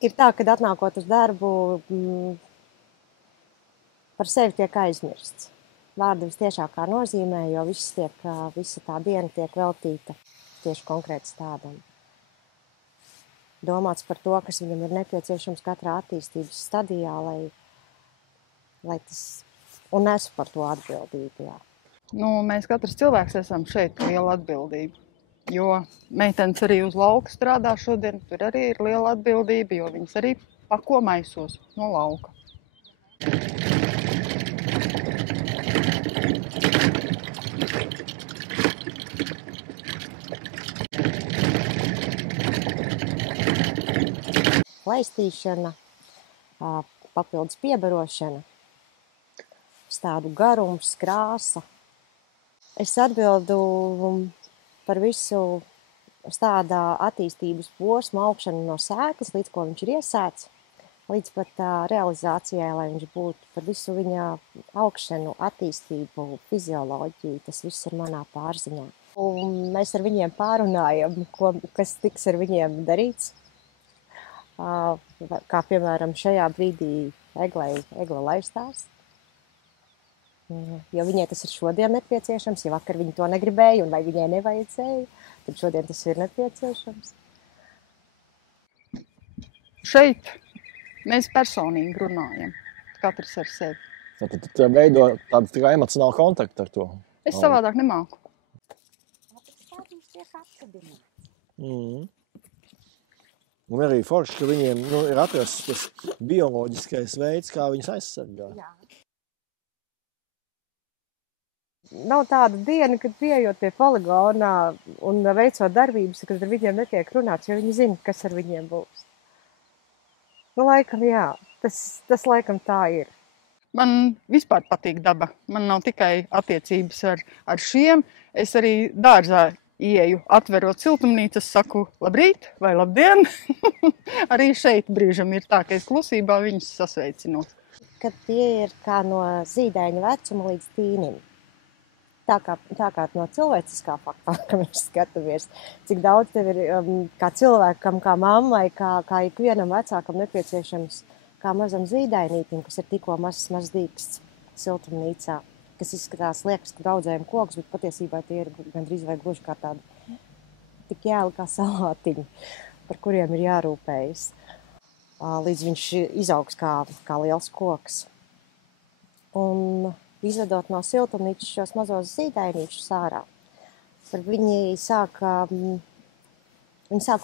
Ir tā, kad atnākot uz darbu, par sevi tiek aizmirsts. Vārda vistiešākā nozīmē, jo visa tā diena tiek veltīta tieši konkrēti tādam. Domāts par to, kas viņam ir nepieciešams katrā attīstības stadijā, lai tas, un nesu par to atbildību, jā. Nu, mēs katrs cilvēks esam šeit liela atbildība, jo meitenes arī uz lauka strādā šodien, tur arī ir liela atbildība, jo viņas arī pako maisos no lauka. Laistīšana, papildus piebarošana, stādu garums, krāsa. Es atbildu par visu stādā attīstības posmu augšanu no sēklas, līdz ko viņš ir iesēts, līdz pat realizācijai, lai viņš būtu par visu viņa augšanu, attīstību, fizioloģiju. Tas viss ir manā pārziņā. Un mēs ar viņiem pārunājam, kas tiks ar viņiem darīts. Kā piemēram šajā brīdī Egla laistās, jo viņai tas ir šodien nepieciešams, ja vakar viņa to negribēja un vai viņai nevajadzēja, tad šodien tas ir nepieciešams. Šeit mēs personīgi runājam, katrs ar sevi. Tad veido tādu tikai emocionālu kontaktu ar to. Es savādāk nemāku. Un arī forši, ka viņiem ir atrasts tas bioloģiskais veids, kā viņus aizsargā. Jā. Nav tāda diena, kad pieejot pie poligonā un veicot darbības, kad ar viņiem netiek runāts, jo viņi zina, kas ar viņiem būs. Nu, laikam jā, tas laikam tā ir. Man vispār patīk daba. Man nav tikai attiecības ar šiem. Es arī dārzā ieju, atverot siltumnīcas, saku labrīt vai labdien. Arī šeit brīžam ir tā, ka es klusībā viņus sasveicinot. Kad tie ir kā no zīdaiņa vecuma līdz tīnim. Tā kā no cilvēciskā faktora, ka mēs skatāmies, cik daudz tev ir kā cilvēkam, kā mammai, kā ikvienam vecākam nepieciešams, kā mazam zīdainītim, kas ir tikko mazs dīksts siltumnīcā, kas izskatās, liekas, ka audzējam kokus, bet patiesībā tie ir gandrīz vai gluži kā tādi tik jēli kā salātiņi, par kuriem ir jārūpējas, līdz viņš izaugs kā liels koks. Un izvedot no siltumnīcas šos mazos zīdainīšus ārā, tad viņi sāk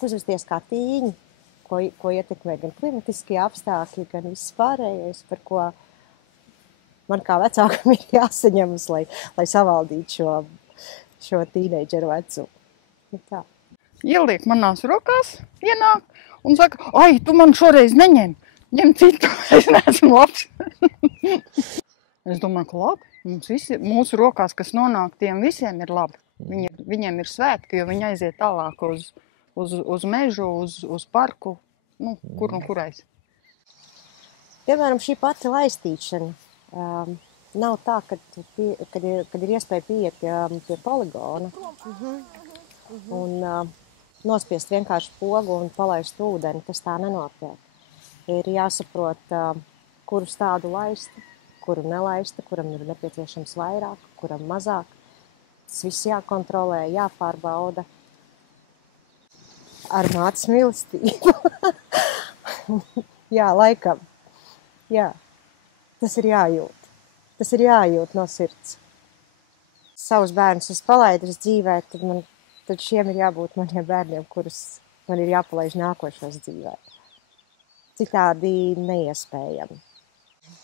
uzvesties kā tīņi, ko ietekmē gan klimatiskie apstākļi, gan viss pārējais, par ko man kā vecākam ir jāsaņemas, lai savaldītu šo tīneidžeru vecumu. Tā. Ieliek manās rokās, ienāk un saka, ai, tu man šoreiz neņem, ņem citu, es neesmu labs. Es domāju, ka labi, mūsu rokās, kas nonāk, tiem visiem ir labi. Viņiem ir svētki, jo viņi aiziet tālāk uz mežu, uz parku, kur un kurais. Piemēram, šī pati laistīšana. Nav tā, kad ir iespēja pieiet pie poligona un nospiest vienkārši pogu un palaist ūdeni. Tas tā nenotiek. Ir jāsaprot, kuru stādu laist, kuru nelaista, kuram ir nepieciešams vairāk, kuram mazāk. Tas viss jākontrolē, jāpārbauda ar mātes mīlestību. Jā, laikam. Jā. Tas ir jājūt. Tas ir jājūt no sirds. Savus bērnus es palaidu dzīvē, tad šiem ir jābūt maniem bērniem, kurus man ir jāpalaiž nākošos dzīvē. Citādi neiespējami.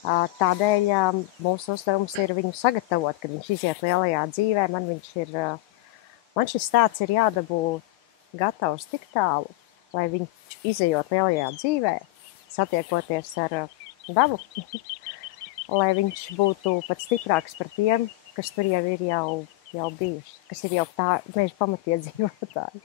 Tādēļ mūsu uzdevums ir viņu sagatavot, kad viņš iziet lielajā dzīvē. Man šis stāsts ir jādabū gatavs tik tālu, lai viņš izejot lielajā dzīvē, satiekoties ar dabu, lai viņš būtu pat stiprāks par tiem, kas tur jau ir jau bijuši, kas ir jau tā meža pamatiedzīvotāji.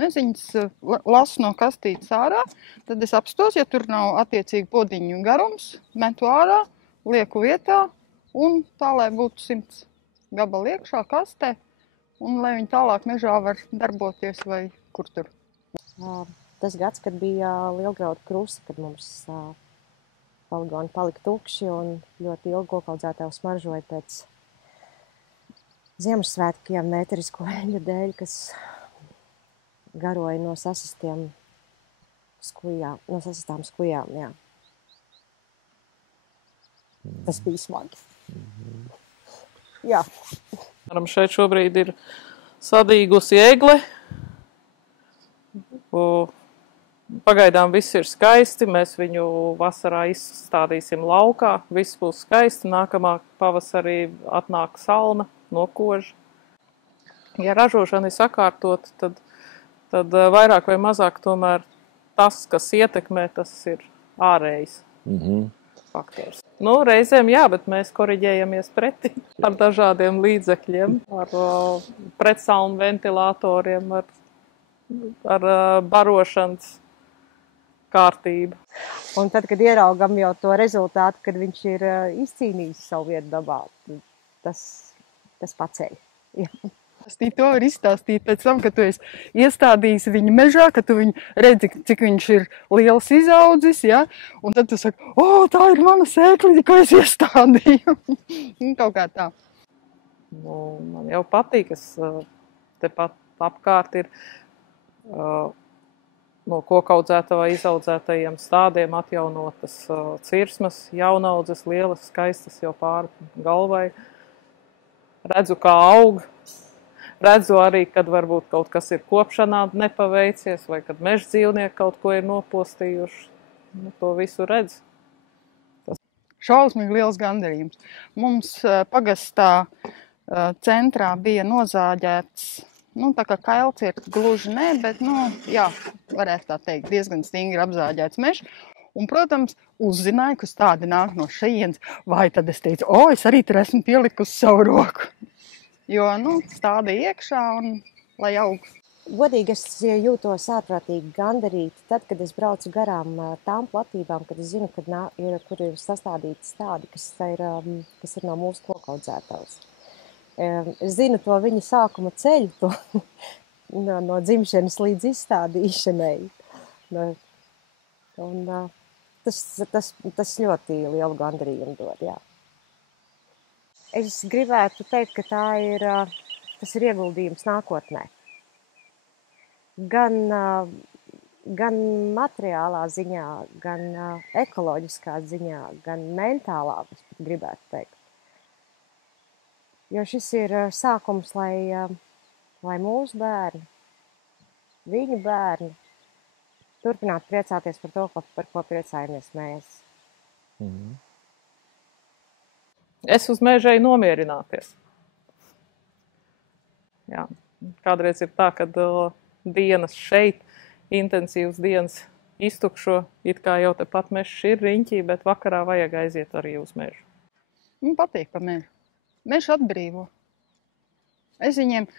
Es viņas lasu no kastītes ārā, tad es apstos, ja tur nav attiecīgi podiņu garums, metu ārā, lieku vietā un tā, lai būtu 100 gabali iekšā kastē un lai viņi tālāk mežā var darboties vai kur tur. tas gads, kad bija Lielgraudu krusti, kad mums poligoni palika tukši un ļoti ilgi kokaudzētāju smaržoja pēc Ziemassvētkiem mēterisko eļļu dēļ, kas garoja no sasistām skujām, jā. Tas bija smagi. Jā. Šeit šobrīd ir sadīgusi egle. Pagaidām viss ir skaisti, mēs viņu vasarā izstādīsim laukā, viss būs skaisti, nākamā pavasarī atnāk salna no koža. Ja ražošana ir sakārtot, tad vairāk vai mazāk tomēr tas, kas ietekmē, tas ir ārējs faktors. Nu, reizēm jā, bet mēs koriģējamies pretī ar dažādiem līdzekļiem, ar pretsalnu ventilatoriem, ar barošanas kārtību. Un tad, kad ieraugam jau to rezultātu, kad viņš ir izcīnījis savu vietu dabā, tas paceļ. To var izstāstīt pēc tam, kad tu esi iestādījis viņu mežā, kad tu viņu redzi, cik viņš ir liels izaudzis, ja? Un tad tu saki, tā ir mana sēkliņa, ko es iestādīju. Kaut kā tā. Nu, man jau patīk, kas tepat apkārt ir no kokaudzētava izaudzētajiem stādiem atjaunotas cirsmas, jaunaudzes, lielas, skaistas jau pāri galvai. Redzu, kā aug. Redzu arī, kad varbūt kaut kas ir kopšanā nepaveicies, vai kad meža dzīvnieki kaut ko ir nopostījuši. Nu, to visu redz. Šausmīgi liels gandarījums. Mums pagastā centrā bija nozāģēts, tā kā kailciet gluži ne, bet, jā, varētu tā teikt, diezgan stingri apzāģēts mežs. Un, protams, uzzināju, ka tādi nāk no šejienes, vai tad es teicu, es arī tur esmu pielikusi savu roku. Jo, stādi iekšā un lai aug. Godīgi es jūtos ārprātīgi gandarīti tad, kad es braucu garām tām platībām, kad es zinu, kur ir sastādīti stādi, kas ir no mūsu kokaudzētavas. Es zinu to viņa sākuma ceļu, no dzimšanas līdz izstādīšanai. Un tas ļoti lielu gandarījumu dod, jā. Es gribētu teikt, ka tas ir ieguldījums nākotnē. Gan materiālā ziņā, gan ekoloģiskā ziņā, gan mentālā, es pat gribētu teikt. Jo šis ir sākums, lai mūsu bērni, viņu bērni, turpinātu priecāties par to, par ko priecājamies mēs. Es uz mežu eju nomierināties. Jā, kādreiz ir tā, kad dienas šeit, intensīvas dienas iztukšo, it kā jau tepat mežs ir riņķī, bet vakarā vajag aiziet arī uz mežu. Man patīk pa mežu. Mežs atbrīvo. Es viņiem,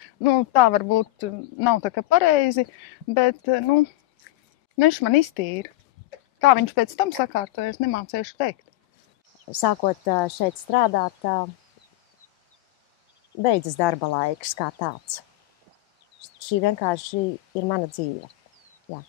tā varbūt nav tā kā pareizi, bet, mežs man iztīra. Kā viņš pēc tam sakārtojas, nemācēšu teikt. Sākot šeit strādāt, beidzas darba laiks kā tāds. Šī vienkārši ir mana dzīve. Jā.